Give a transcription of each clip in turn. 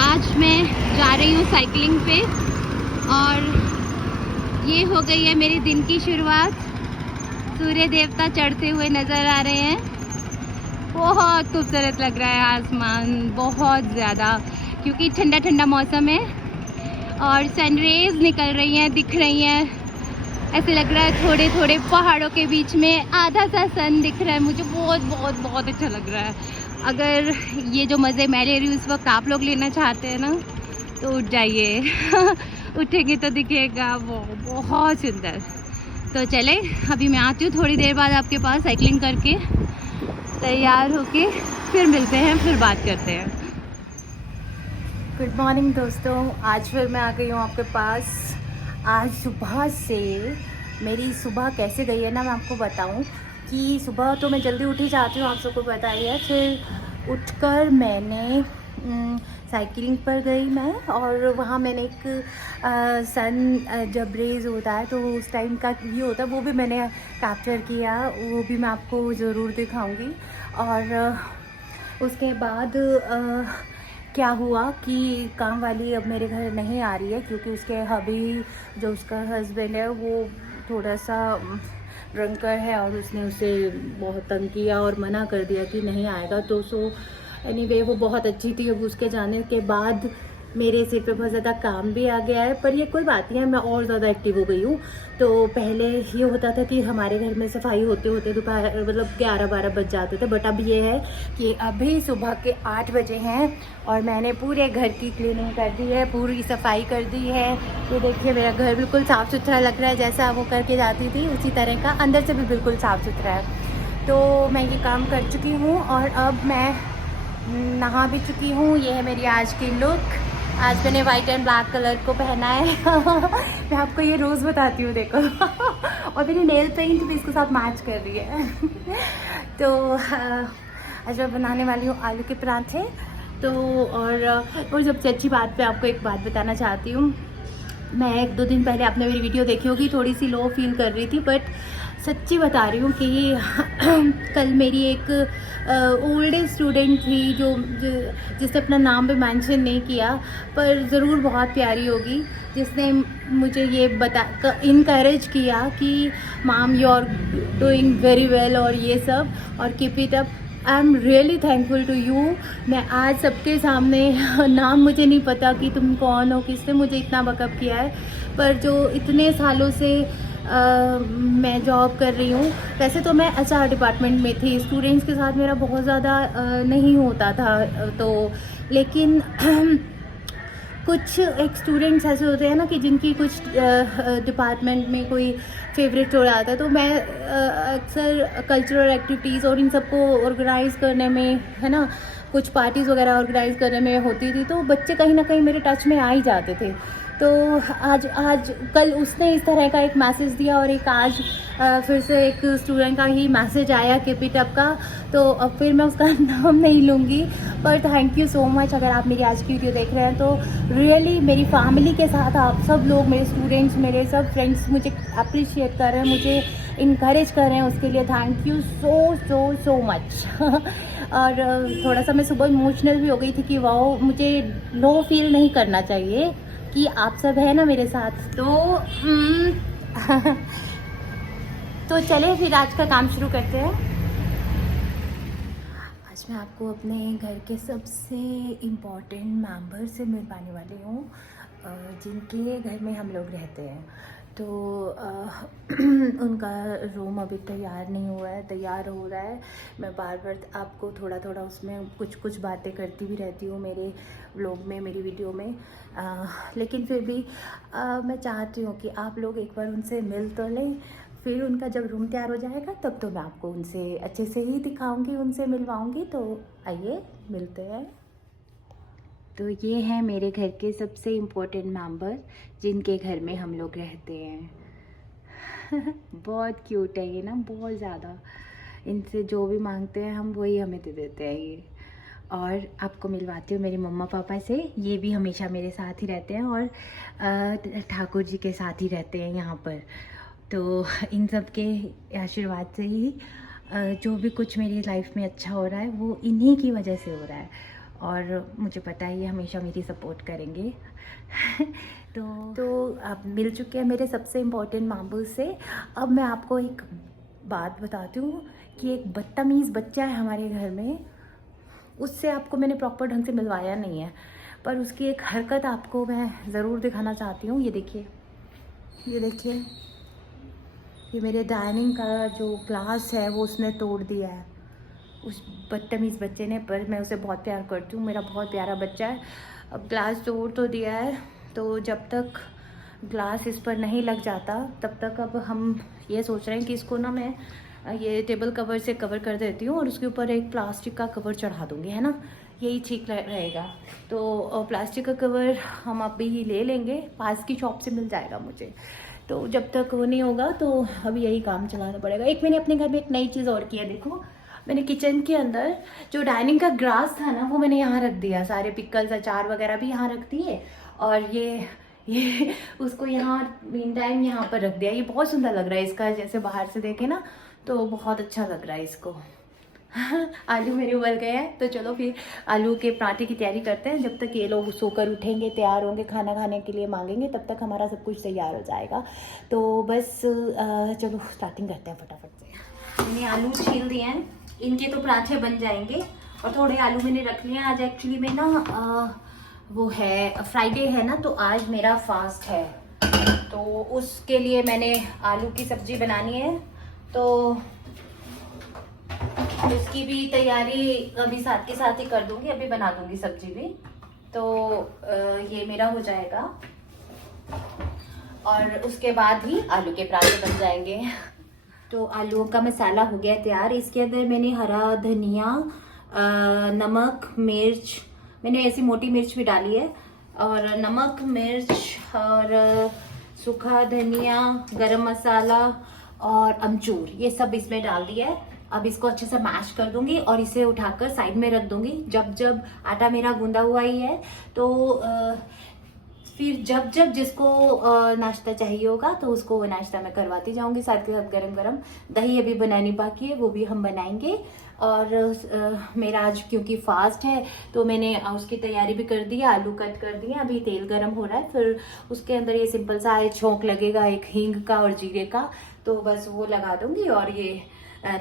आज मैं जा रही हूँ साइकिलिंग पे और ये हो गई है मेरी दिन की शुरुआत। सूर्य देवता चढ़ते हुए नज़र आ रहे हैं। बहुत खूबसूरत लग रहा है आसमान, बहुत ज़्यादा, क्योंकि ठंडा ठंडा मौसम है और सनरेज निकल रही हैं, दिख रही हैं। ऐसे लग रहा है थोड़े थोड़े पहाड़ों के बीच में आधा सा सन दिख रहा है। मुझे बहुत बहुत बहुत अच्छा लग रहा है। अगर ये जो मज़े मैं ले रही हूँ इस वक्त आप लोग लेना चाहते हैं ना, तो उठ जाइए उठेंगे तो दिखेगा वो बहुत सुंदर। तो चले, अभी मैं आती हूँ थोड़ी देर बाद आपके पास साइकिलिंग करके, तैयार होके फिर मिलते हैं, फिर बात करते हैं। गुड मॉर्निंग दोस्तों, आज फिर मैं आ गई हूँ आपके पास। आज सुबह से मेरी सुबह कैसे गई है ना, मैं आपको बताऊँ कि सुबह तो मैं जल्दी उठ ही जाती हूँ, आप सबको पता ही है। फिर उठकर मैंने साइकिलिंग पर गई मैं, और वहाँ मैंने एक सन जब रेज होता है तो उस टाइम का व्यू होता है, वो भी मैंने कैप्चर किया, वो भी मैं आपको ज़रूर दिखाऊंगी। और उसके बाद क्या हुआ कि काम वाली अब मेरे घर नहीं आ रही है, क्योंकि उसके हबी जो उसका हस्बैंड है वो थोड़ा सा ड्रंकर है और उसने उसे बहुत तंग किया और मना कर दिया कि नहीं आएगा। तो एनीवे वो बहुत अच्छी थी। अब उसके जाने के बाद मेरे सिर पे बहुत ज़्यादा काम भी आ गया है, पर ये कोई बात नहीं है, मैं और ज़्यादा एक्टिव हो गई हूँ। तो पहले ये होता था कि हमारे घर में सफाई होते होते दोपहर मतलब 11-12 बज जाते थे, बट अब ये है कि अभी सुबह के 8 बजे हैं और मैंने पूरे घर की क्लीनिंग कर दी है, पूरी सफाई कर दी है। ये देखिए मेरा घर बिल्कुल साफ़ सुथरा लग रहा है, जैसा वो करके जाती थी उसी तरह का, अंदर से भी बिल्कुल साफ़ सुथरा है। तो मैं ये काम कर चुकी हूँ और अब मैं नहा भी चुकी हूँ। ये है मेरी आज की लुक। आज मैंने वाइट एंड ब्लैक कलर को पहना है मैं आपको ये रोज़ बताती हूँ, देखो और मेरी नेल पेंट भी इसके साथ मैच कर रही है तो आज मैं बनाने वाली हूँ आलू के पराठे। तो और सबसे अच्छी बात पे आपको एक बात बताना चाहती हूँ। मैं 1-2 दिन पहले आपने मेरी वीडियो देखी होगी, थोड़ी सी लो फील कर रही थी, बट सच्ची बता रही हूँ कि कल मेरी एक ओल्ड एज स्टूडेंट थी जिसने अपना नाम भी मेंशन नहीं किया, पर ज़रूर बहुत प्यारी होगी, जिसने मुझे ये इनकरेज किया कि ma'am you are doing very well और ये सब, और keep it up. I am really thankful to you. मैं आज सबके सामने नाम मुझे नहीं पता कि तुम कौन हो, किसने मुझे इतना बकअप किया है, पर जो इतने सालों से मैं जॉब कर रही हूँ। वैसे तो मैं एचआर डिपार्टमेंट में थी, स्टूडेंट्स के साथ मेरा बहुत ज़्यादा नहीं होता था, तो लेकिन कुछ एक स्टूडेंट्स ऐसे होते हैं ना कि जिनकी कुछ डिपार्टमेंट में कोई फेवरेट हो जाता है। तो मैं अक्सर कल्चरल एक्टिविटीज़ और इन सबको ऑर्गेनाइज़ करने में, है ना, कुछ पार्टीज़ वगैरह ऑर्गेनाइज़ करने में होती थी, तो बच्चे कहीं ना कहीं मेरे टच में आ ही जाते थे। तो आज कल उसने इस तरह का एक मैसेज दिया, और एक आज फिर से एक स्टूडेंट का ही मैसेज आया कीप इट अप का। तो अब फिर मैं उसका नाम नहीं लूँगी, पर थैंक यू सो मच। अगर आप मेरी आज की वीडियो देख रहे हैं तो रियली मेरी फैमिली के साथ आप सब लोग, मेरे स्टूडेंट्स, मेरे सब फ्रेंड्स मुझे अप्रिशिएट कर रहे हैं, मुझे इनकरेज कर रहे हैं, उसके लिए thank you so so so much और थोड़ा सा मैं सुबह इमोशनल भी हो गई थी कि वाओ, मुझे लो फील नहीं करना चाहिए कि आप सब है ना मेरे साथ। तो तो चले फिर आज का काम शुरू करते हैं। आज मैं आपको अपने घर के सबसे इम्पॉर्टेंट मेंबर से मिलवाने वाली हूँ, जिनके घर में हम लोग रहते हैं। तो उनका रूम अभी तैयार नहीं हुआ है, तैयार हो रहा है। मैं बार बार आपको थोड़ा थोड़ा उसमें कुछ कुछ बातें करती भी रहती हूँ मेरे व्लॉग में, मेरी वीडियो में, लेकिन फिर भी मैं चाहती हूँ कि आप लोग एक बार उनसे मिल तो लें। फिर उनका जब रूम तैयार हो जाएगा तब तो मैं आपको उनसे अच्छे से ही दिखाऊंगी, उनसे मिलवाऊंगी। तो आइए मिलते हैं। तो ये है मेरे घर के सबसे इम्पोर्टेंट मेंबर, जिनके घर में हम लोग रहते हैं बहुत क्यूट है ये ना, बहुत ज़्यादा। इनसे जो भी मांगते हैं हम वही हमें दे देते हैं ये। और आपको मिलवाती हूँ मेरे मम्मा पापा से। ये भी हमेशा मेरे साथ ही रहते हैं और ठाकुर जी के साथ ही रहते हैं यहाँ पर। तो इन सब के आशीर्वाद से ही जो भी कुछ मेरी लाइफ में अच्छा हो रहा है वो इन्हीं की वजह से हो रहा है। और मुझे पता है ये हमेशा मेरी सपोर्ट करेंगे। तो आप मिल चुके हैं मेरे सबसे इम्पोर्टेंट मामू से। अब मैं आपको एक बात बताती हूँ कि एक बदतमीज़ बच्चा है हमारे घर में, उससे आपको मैंने प्रॉपर ढंग से मिलवाया नहीं है, पर उसकी एक हरकत आपको मैं ज़रूर दिखाना चाहती हूँ। ये देखिए, ये देखिए, ये मेरे डाइनिंग का जो ग्लास है वो उसने तोड़ दिया है, उस बदतमीज़ बच्चे ने। पर मैं उसे बहुत प्यार करती हूँ, मेरा बहुत प्यारा बच्चा है। अब ग्लास तोड़ तो दिया है, तो जब तक ग्लास इस पर नहीं लग जाता तब तक अब हम ये सोच रहे हैं कि इसको ना मैं ये टेबल कवर से कवर कर देती हूँ और उसके ऊपर एक प्लास्टिक का कवर चढ़ा दूँगी, है ना, यही ठीक रहेगा। तो प्लास्टिक का कवर हम अभी ही ले लेंगे, पास की शॉप से मिल जाएगा मुझे। तो जब तक वो नहीं होगा तो अब यही काम चलाना पड़ेगा। एक मैंने अपने घर में एक नई चीज़ और की है, देखो, मैंने किचन के अंदर जो डाइनिंग का ग्रास था ना वो मैंने यहाँ रख दिया, सारे पिकल्स अचार वगैरह भी यहाँ रख दिए, और ये उसको यहाँ मीन टाइम यहाँ पर रख दिया। ये बहुत सुंदर लग रहा है इसका, जैसे बाहर से देखे ना तो बहुत अच्छा लग रहा है इसको। आलू मेरे उबल गए हैं, तो चलो फिर आलू के पराठे की तैयारी करते हैं। जब तक ये लोग सोकर उठेंगे, तैयार होंगे, खाना खाने के लिए मांगेंगे, तब तक हमारा सब कुछ तैयार हो जाएगा। तो बस चलो स्टार्टिंग करते हैं फटाफट से। मैंने आलू छील दिए हैं, इनके तो पराठे बन जाएंगे। और थोड़े आलू मैंने रख लिए हैं, आज एक्चुअली में ना वो है फ्राइडे है ना, तो आज मेरा फास्ट है, तो उसके लिए मैंने आलू की सब्जी बनानी है, तो उसकी भी तैयारी अभी साथ के साथ ही कर दूंगी, अभी बना दूंगी सब्जी भी। तो ये मेरा हो जाएगा और उसके बाद ही आलू के पराठे बन जाएंगे। तो आलूओं का मसाला हो गया तैयार। इसके अंदर मैंने हरा धनिया, नमक, मिर्च, मैंने ऐसी मोटी मिर्च भी डाली है, और नमक, मिर्च और सूखा धनिया, गरम मसाला और अमचूर, ये सब इसमें डाल दिया है। अब इसको अच्छे से मैश कर दूंगी और इसे उठाकर साइड में रख दूंगी। जब जब आटा मेरा गूंदा हुआ ही है, तो फिर जब जब जिसको नाश्ता चाहिए होगा तो उसको वो नाश्ता मैं करवाती जाऊंगी, साथ के साथ गरम गरम। दही अभी बनानी बाकी है, वो भी हम बनाएंगे। और मेरा आज क्योंकि फास्ट है तो मैंने उसकी तैयारी भी कर दी है, आलू कट कर दिए, अभी तेल गरम हो रहा है, फिर उसके अंदर ये सिंपल सा छोंक लगेगा एक हींग का और जीरे का, तो बस वो लगा दूंगी और ये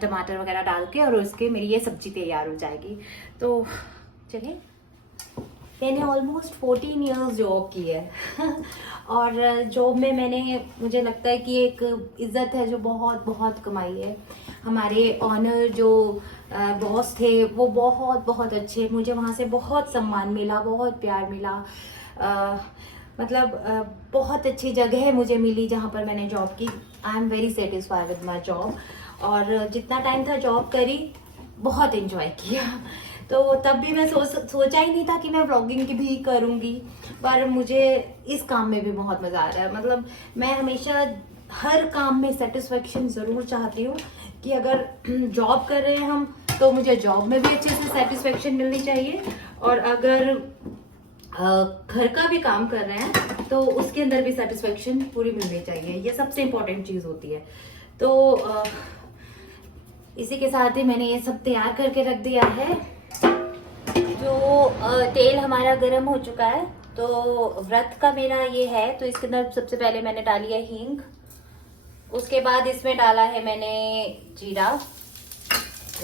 टमाटर वगैरह डाल के, और उसके मेरी ये सब्जी तैयार हो जाएगी। तो चलिए, मैंने ऑलमोस्ट 14 ईयर्स जॉब की है और जॉब में मैंने, मुझे लगता है कि एक इज़्ज़त है जो बहुत बहुत कमाई है। हमारे ऑनर जो बॉस थे वो बहुत बहुत अच्छे, मुझे वहाँ से बहुत सम्मान मिला, बहुत प्यार मिला। मतलब बहुत अच्छी जगह मुझे मिली जहाँ पर मैंने जॉब की। I am very satisfied with my job, और जितना टाइम था जॉब करी, बहुत एंजॉय किया। तो तब भी मैं सोचा ही नहीं था कि मैं व्लॉगिंग की भी करूँगी, पर मुझे इस काम में भी बहुत मज़ा आ रहा है। मतलब मैं हमेशा हर काम में सेटिस्फेक्शन ज़रूर चाहती हूँ कि अगर जॉब कर रहे हैं हम, तो मुझे जॉब में भी अच्छे से सेटिस्फेक्शन मिलनी चाहिए, और अगर घर का भी काम कर रहे हैं तो उसके अंदर भी सेटिस्फेक्शन पूरी मिलनी चाहिए। ये सबसे इम्पोर्टेंट चीज़ होती है। तो इसी के साथ ही मैंने ये सब तैयार करके रख दिया है। जो तेल हमारा गर्म हो चुका है, तो व्रत का मेरा ये है, तो इसके अंदर सबसे पहले मैंने डाली है हींग, उसके बाद इसमें डाला है मैंने जीरा,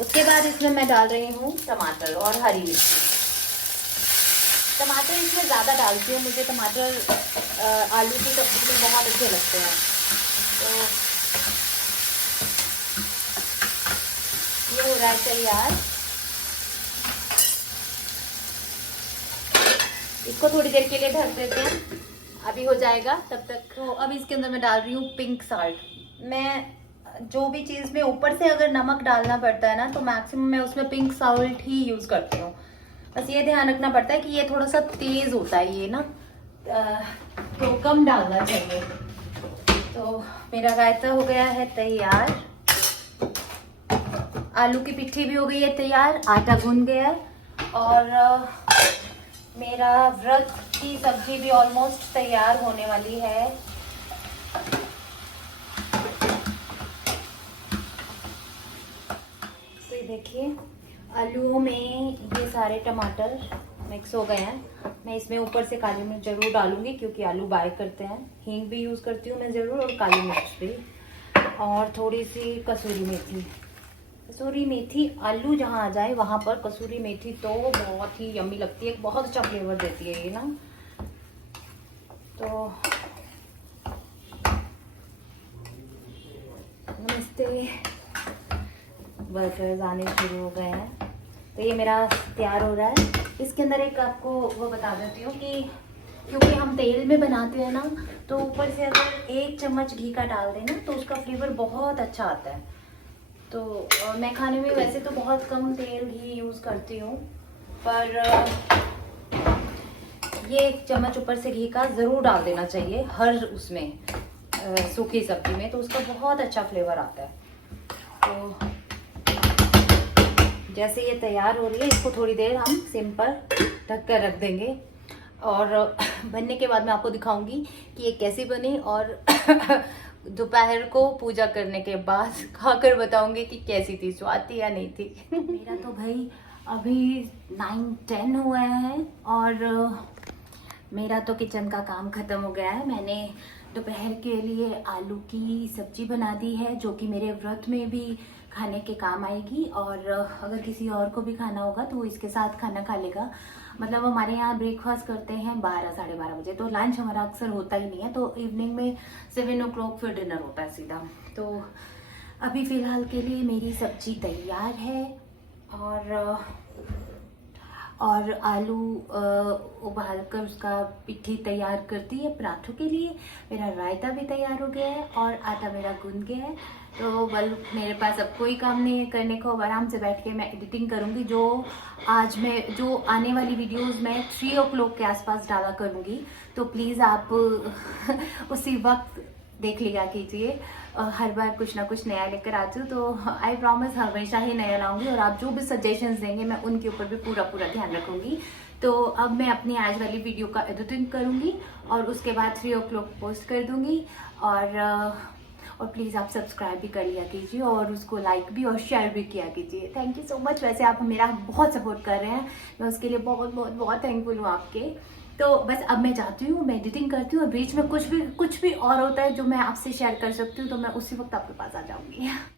उसके बाद इसमें मैं डाल रही हूँ टमाटर और हरी मिर्ची। टमाटर इसमें ज़्यादा डालती हूँ, मुझे टमाटर आलू की सब्जी में बहुत अच्छे लगते हैं। तो ये हो रहा है तैयार। इसको थोड़ी देर के लिए ढक देते हैं, अभी हो जाएगा तब तक। तो अब इसके अंदर मैं डाल रही हूँ पिंक साल्ट। मैं जो भी चीज़ में ऊपर से अगर नमक डालना पड़ता है ना, तो मैक्सिमम मैं उसमें पिंक साल्ट ही यूज़ करती हूँ। बस ये ध्यान रखना पड़ता है कि ये थोड़ा सा तेज़ होता है ये ना, तो कम डालना चाहिए। तो मेरा रायता हो गया है तैयार, आलू की पिट्ठी भी हो गई है तैयार, आटा गूंद गया है, और मेरा व्रत की सब्जी भी ऑलमोस्ट तैयार होने वाली है। तो ये देखिए, आलूओं में ये सारे टमाटर मिक्स हो गए हैं। मैं इसमें ऊपर से काली मिर्च ज़रूर डालूंगी क्योंकि आलू बाय करते हैं। हींग भी यूज़ करती हूँ मैं ज़रूर, और काली मिर्च भी, और थोड़ी सी कसूरी मेथी। कसूरी मेथी आलू जहाँ आ जाए वहाँ पर कसूरी मेथी तो बहुत ही यम्मी लगती है, बहुत अच्छा फ्लेवर देती है ये ना। तो नमस्ते, वर्कर्स आने शुरू हो गए हैं। तो ये मेरा तैयार हो रहा है। इसके अंदर एक आपको वो बता देती हूँ कि क्योंकि हम तेल में बनाते हैं ना, तो ऊपर से अगर 1 चम्मच घी का डाल दें ना तो उसका फ्लेवर बहुत अच्छा आता है। तो मैं खाने में वैसे तो बहुत कम तेल घी यूज़ करती हूँ, पर ये 1 चम्मच ऊपर से घी का ज़रूर डाल देना चाहिए हर उसमें सूखी सब्जी में, तो उसका बहुत अच्छा फ्लेवर आता है। तो जैसे ये तैयार हो रही है, इसको थोड़ी देर हम सिम पर ढक कर रख देंगे, और बनने के बाद मैं आपको दिखाऊंगी कि ये कैसी बनी, और दोपहर को पूजा करने के बाद खाकर बताऊंगी कि कैसी थी, स्वाद थी या नहीं थी। मेरा तो भाई अभी 9-10 हुए हैं और मेरा तो किचन का काम ख़त्म हो गया है। मैंने दोपहर के लिए आलू की सब्जी बना दी है, जो कि मेरे व्रत में भी खाने के काम आएगी, और अगर किसी और को भी खाना होगा तो वो इसके साथ खाना खा लेगा। मतलब हमारे यहाँ ब्रेकफास्ट करते हैं 12-12:30 बजे, तो लंच हमारा अक्सर होता ही नहीं है, तो इवनिंग में 7 o'clock फिर डिनर होता है सीधा। तो अभी फ़िलहाल के लिए मेरी सब्जी तैयार है, और आलू उबाल कर उसका पिट्ठी तैयार करती है पराठों के लिए। मेरा रायता भी तैयार हो गया है और आटा मेरा गूंद गया है। तो बल मेरे पास अब कोई काम नहीं है करने को, अब आराम से बैठ के मैं एडिटिंग करूँगी। जो आने वाली वीडियोस मैं 3 o'clock के आसपास डाला करूँगी, तो प्लीज़ आप उसी वक्त देख लिया कीजिए। हर बार कुछ ना कुछ नया लेकर आती हूँ, तो आई प्रॉमिस हमेशा ही नया लाऊंगी, और आप जो भी सजेशंस देंगे मैं उनके ऊपर भी पूरा ध्यान रखूंगी। तो अब मैं अपनी आज वाली वीडियो का एडिटिंग करूंगी और उसके बाद 3 o'clock पोस्ट कर दूंगी। और प्लीज़ आप सब्सक्राइब भी कर लिया कीजिए, और उसको लाइक भी और शेयर भी किया कीजिए। Thank you so much. वैसे आप मेरा बहुत सपोर्ट कर रहे हैं, मैं उसके लिए बहुत बहुत बहुत थैंकफुल हूँ आपके। तो बस अब मैं जाती हूँ, मैं एडिटिंग करती हूँ, और बीच में कुछ भी और होता है जो मैं आपसे शेयर कर सकती हूँ, तो मैं उसी वक्त आपके पास आ जाऊँगी।